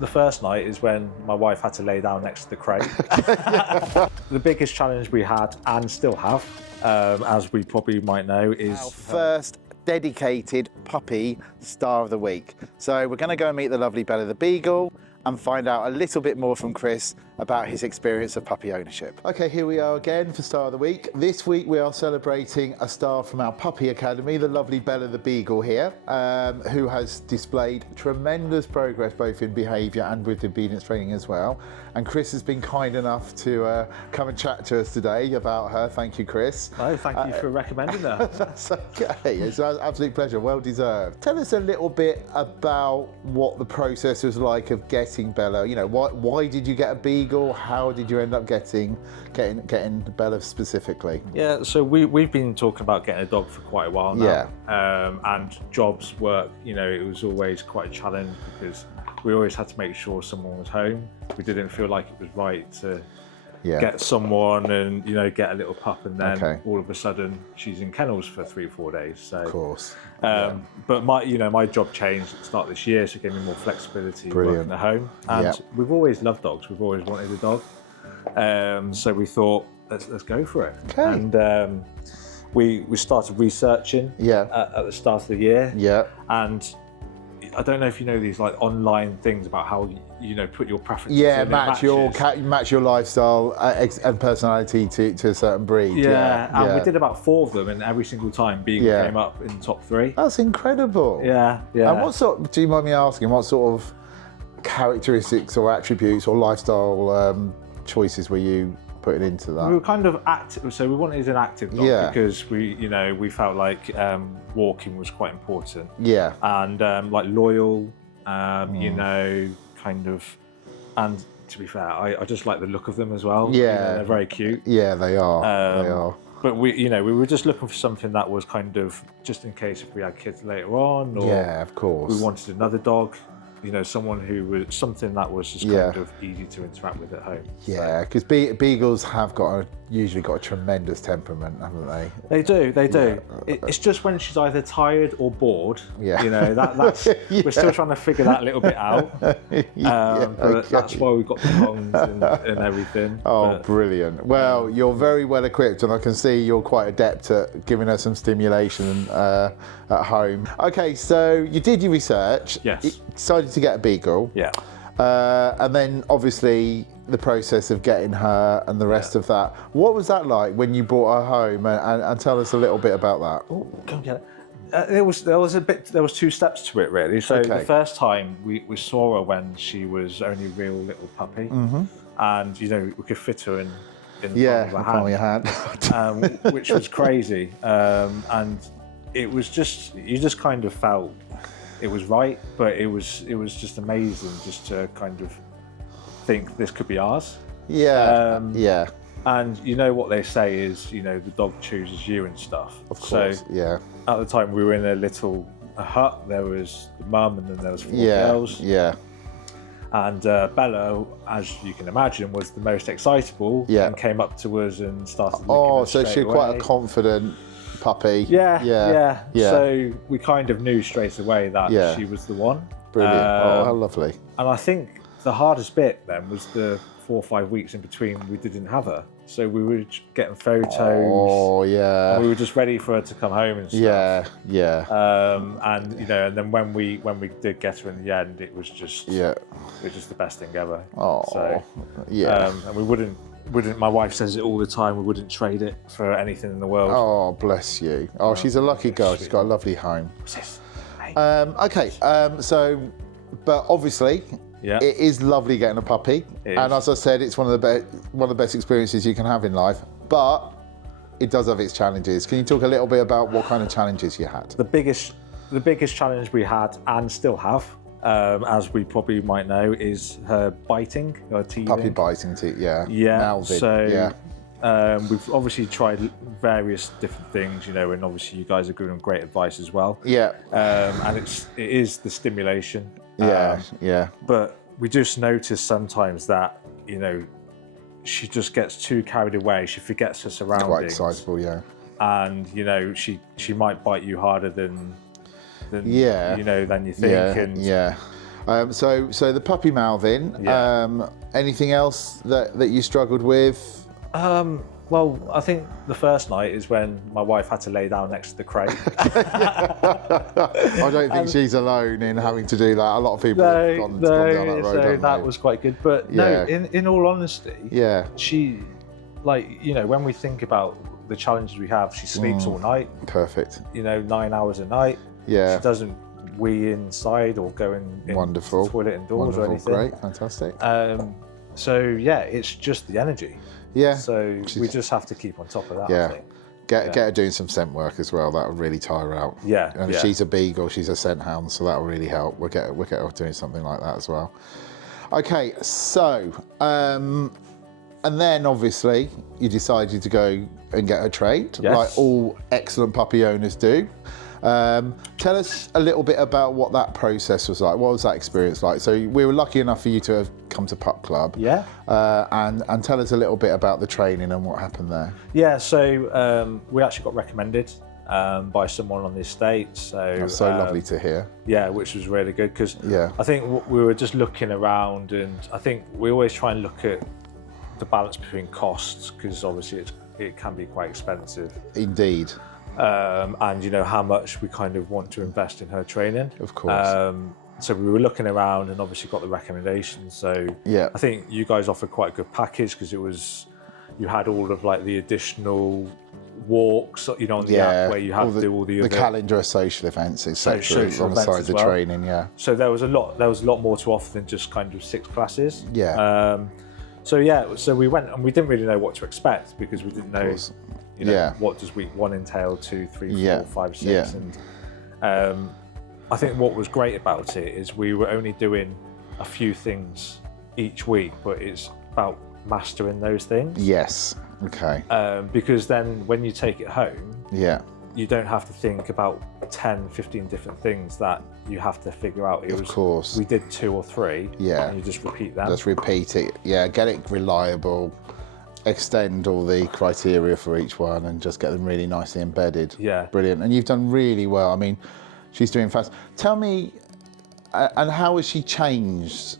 The first night is when my wife had to lay down next to the crate. The biggest challenge we had, and still have, as we probably might know, is our first dedicated puppy star of the week. So we're going to go and meet the lovely Bella the Beagle and find out a little bit more from Chris about his experience of puppy ownership. Okay, here we are again for Star of the Week. This week we are celebrating a star from our puppy academy, the lovely Bella the Beagle here, who has displayed tremendous progress both in behaviour and with obedience training as well. And Chris has been kind enough to come and chat to us today about her. Thank you, Chris. Oh, thank you for recommending her. That's okay, it's an absolute pleasure, well deserved. Tell us a little bit about what the process was like of getting Bella. You know, why did you get a beagle? How did you end up getting Bella specifically? Yeah, so we've been talking about getting a dog for quite a while now. Yeah. And jobs, work, you know, it was always quite a challenge because we always had to make sure someone was home. We didn't feel like it was right to get someone and, you know, get a little pup and then all of a sudden she's in kennels for 3 or 4 days. So, of course. But my job changed at the start of this year, so it gave me more flexibility working at home. And we've always loved dogs. We've always wanted a dog. So we thought, let's go for it. Okay. And we started researching at the start of the year. Yeah. And I don't know if you know these like online things about how you know put your preferences. Yeah, in match your lifestyle and personality to a certain breed. And we did about 4 of them, and every single time Beagle came up in the top 3. That's incredible. Yeah. And what sort? Do you mind me asking what sort of characteristics or attributes or lifestyle choices were you putting into that? We were kind of active, so we wanted an active dog because we felt like walking was quite important. Yeah. And like loyal, you know, kind of, and to be fair, I just like the look of them as well. Yeah. You know, they're very cute. Yeah, they are. They are. But we were just looking for something that was kind of just in case if we had kids later on, or of course, we wanted another dog. You know, something that was just kind of easy to interact with at home. Yeah, because beagles have usually got a tremendous temperament, haven't they? They do. Yeah. It's just when she's either tired or bored. Yeah. You know, that's we're still trying to figure that a little bit out. But that's why we've got the prongs and everything. Oh, brilliant. Well, you're very well equipped, and I can see you're quite adept at giving her some stimulation at home. Okay, so you did your research. Yes. You decided to get a beagle. Yeah. And then obviously the process of getting her and the rest of that. What was that like when you brought her home? And tell us a little bit about that. Oh, come get it. There was 2 steps to it really. So the first time we saw her when she was only a real little puppy, and you know we could fit her in the palm of your hand, which was crazy. And it was just you just kind of felt it was right, but it was just amazing just to kind of think this could be ours. Yeah. And you know what they say is, you know, the dog chooses you and stuff. Of course. So at the time we were in a hut. There was the mum and then there was 4 girls. Yeah. And Bella, as you can imagine, was the most excitable and came up to us and started licking us so she's quite a confident puppy. Yeah. So we kind of knew straight away that she was the one. Brilliant. How lovely. And I think the hardest bit then was the 4 or 5 weeks in between we didn't have her. So we were getting photos. Oh yeah. And we were just ready for her to come home and stuff. And you know, and then when we did get her in the end, it was just the best thing ever. Oh. So and we wouldn't. My wife says it all the time. We wouldn't trade it for anything in the world. Oh, bless you. Oh, she's a lucky girl. She's got a lovely home. But obviously, it is lovely getting a puppy. And as I said, it's one of the best experiences you can have in life. But it does have its challenges. Can you talk a little bit about what kind of challenges you had? The biggest challenge we had and still have, as we probably might know, is her biting, her teething. Puppy biting teeth, Malvid. So we've obviously tried various different things, you know, and obviously you guys are giving them great advice as well. And it is the stimulation. But we just notice sometimes that, you know, she just gets too carried away. She forgets her surroundings. Quite excitable, and you know, she might bite you harder than you know, than you think. So the puppy mouthing. Anything else that you struggled with? Well, I think the first night is when my wife had to lay down next to the crate. I don't think she's alone in having to do that. A lot of people have gone down that road. So that was quite good. But no, in all honesty, she, like, you know, when we think about the challenges we have, she sleeps all night. Perfect. You know, 9 hours a night. Yeah. She doesn't wee inside or go in Wonderful. the toilet indoors or anything. Great, fantastic. So yeah, it's just the energy. Yeah. So we just have to keep on top of that. Yeah. I think. Get her doing some scent work as well. That would really tire her out. Yeah. And if she's a beagle, she's a scent hound, so that will really help. We'll get her doing something like that as well. Okay, so and then obviously you decided to go and get her trained, like all excellent puppy owners do. Tell us a little bit about what that process was like. What was that experience like? So we were lucky enough for you to have come to Pup Club. Yeah. And tell us a little bit about the training and what happened there. Yeah, so we actually got recommended by someone on the estate. So that's so lovely to hear. Yeah, which was really good because I think we were just looking around, and I think we always try and look at the balance between costs, because obviously it can be quite expensive. Indeed. And you know how much we kind of want to invest in her training. Of course. So we were looking around and obviously got the recommendations. So I think you guys offered quite a good package, because you had all of like the additional walks, you know, on the app where you had to do all the other calendar of social events, etc. alongside the training. So there was a lot more to offer than just kind of 6 classes. So we went, and we didn't really know what to expect, because we didn't know. You know, what does week 1 entail, 2, 3, 4, 5, 6, and I think what was great about it is we were only doing a few things each week, but it's about mastering those things. Yes. Okay. Because then when you take it home, you don't have to think about 10, 15 different things that you have to figure out. Of course. We did 2 or 3, and you just repeat them. Just repeat it. Yeah, get it reliable. Extend all the criteria for each one and just get them really nicely embedded. Yeah. Brilliant. And you've done really well. I mean, she's doing fast. Tell me, and how has she changed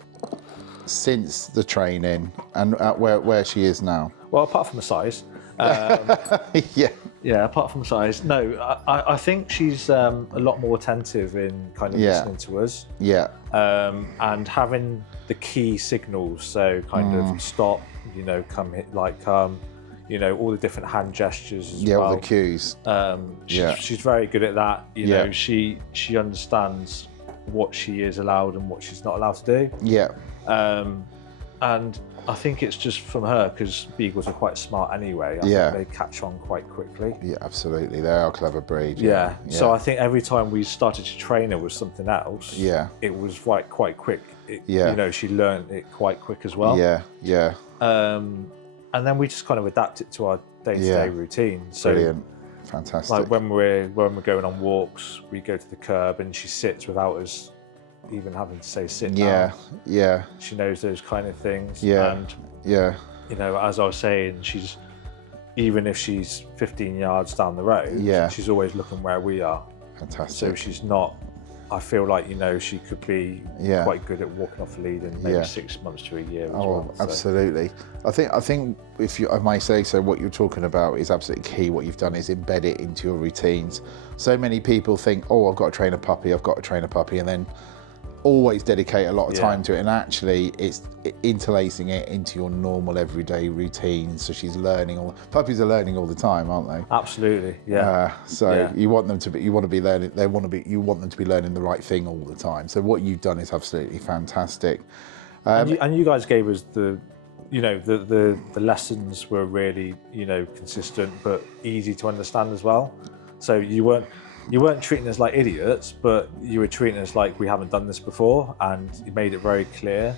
since the training and where she is now? Well, apart from the size. Yeah, apart from size. No, I think she's a lot more attentive in kind of listening to us. And having the key signals, so kind of stop, you know, come, you know, all the different hand gestures as well. All the cues. She's very good at that. You know, she understands what she is allowed and what she's not allowed to do. And I think it's just from her, because beagles are quite smart anyway. I think they catch on quite quickly. Yeah, absolutely. They are a clever breed. So I think every time we started to train her with something else, it was quite quick. You know, she learned it quite quick as well. And then we just kind of adapt it to our day-to-day routine. So, brilliant. Fantastic. Like when we're going on walks, we go to the curb and she sits without us even having to say sit down. She knows those kind of things. And you know, as I was saying, she's, even if she's 15 yards down the road, she's always looking where we are. Fantastic. So she's not, I feel like, you know, she could be quite good at walking off the lead in maybe 6 months to a year as well. So. Absolutely. I think if I may say so, what you're talking about is absolutely key. What you've done is embed it into your routines. So many people think, oh, I've got to train a puppy, and then always dedicate a lot of time to it, and actually it's interlacing it into your normal everyday routine. So she's learning. Puppies are learning all the time, aren't they? Absolutely. You want them to be. You want them to be learning the right thing all the time. So what you've done is absolutely fantastic. And you guys gave us the lessons were really, you know, consistent but easy to understand as well. So you weren't treating us like idiots, but you were treating us like we haven't done this before, and you made it very clear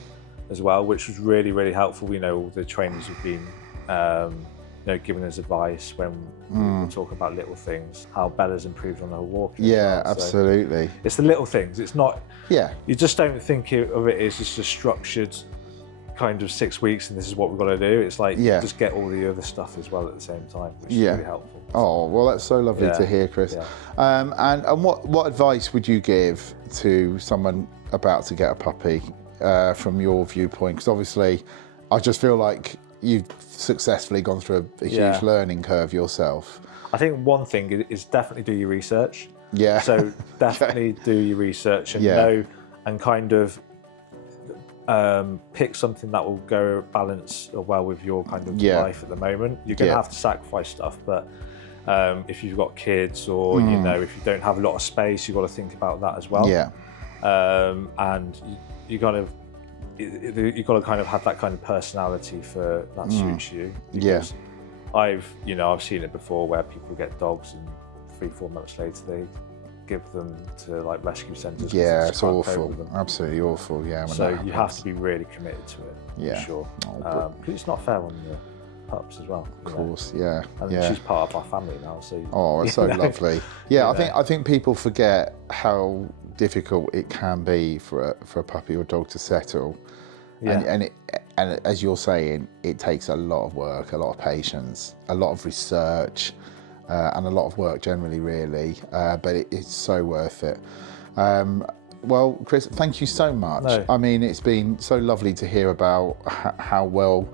as well, which was really, really helpful. You know, all the trainers have been, you know, giving us advice when we were talking about little things, how Bella's improved on her walking. Yeah, absolutely. It's the little things. It's not. Yeah. You just don't think of it as just a structured kind of 6 weeks and this is what we've got to do. It's like just get all the other stuff as well at the same time, which is really helpful. Oh, well, that's so lovely to hear, Chris. And what advice would you give to someone about to get a puppy from your viewpoint? Because obviously, I just feel like you've successfully gone through a huge learning curve yourself. I think one thing is definitely do your research. Yeah. So definitely do your research and know and kind of pick something that will go balance well with your kind of life at the moment. You're going to have to sacrifice stuff, but if you've got kids or you know, if you don't have a lot of space, you've got to think about that as well. Yeah. And you've got to kind of have that kind of personality for that suits you. Because I've seen it before where people get dogs and 3-4 months later they give them to like rescue centres. Yeah, it's awful. Absolutely awful. Yeah. So you have to be really committed to it. For sure. Because it's not fair on the pups as well. Of course. Yeah. And she's part of our family now. So. Oh, it's so lovely. Yeah, I think people forget how difficult it can be for a puppy or dog to settle. And as you're saying, it takes a lot of work, a lot of patience, a lot of research, and a lot of work generally, really. But it's so worth it. Well, Chris, thank you so much. No. I mean, it's been so lovely to hear about how well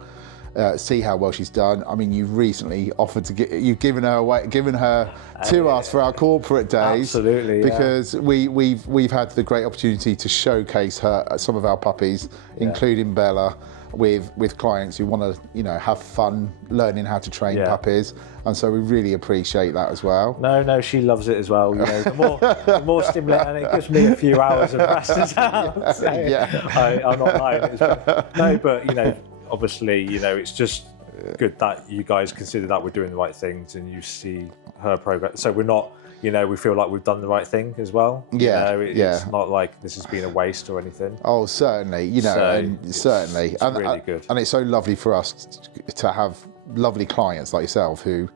she's done. I mean, you've recently offered to you've given her to us for our corporate days. Absolutely, because we've had the great opportunity to showcase some of our puppies, including Bella, with clients who want to have fun learning how to train puppies, and so we really appreciate that as well. No, she loves it as well. The more stimulating, it gives me a few hours of rest as well. So I'm not lying. No, but obviously, it's just good that you guys consider that we're doing the right things and you see her progress. So we're not, we feel like we've done the right thing as well. It's not like this has been a waste or anything. Oh, certainly, certainly. It's really good. And it's so lovely for us to have lovely clients like yourself who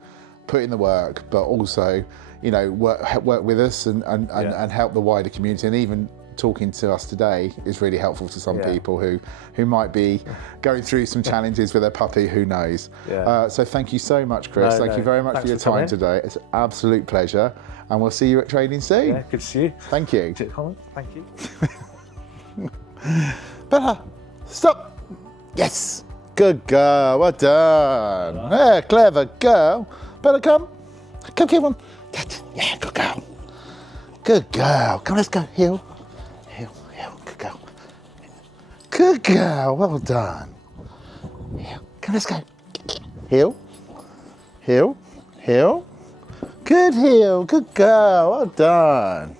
put in the work, but also, work with us and help the wider community, and even talking to us today is really helpful to some people who might be going through some challenges with their puppy, who knows. So thank you so much, Chris. Thank you very much for your time today. It's an absolute pleasure, and we'll see you at training soon. Yeah, good to see you. Thank you. Thank you. Bella, stop. Yes, good girl, well done. Yeah, clever girl. Bella, come give one. Yeah, good girl. Good girl. Come, let's go. Heel. Good girl. Good girl. Well done. Heel. Come, let's go. Heel. Good heel. Good girl. Well done.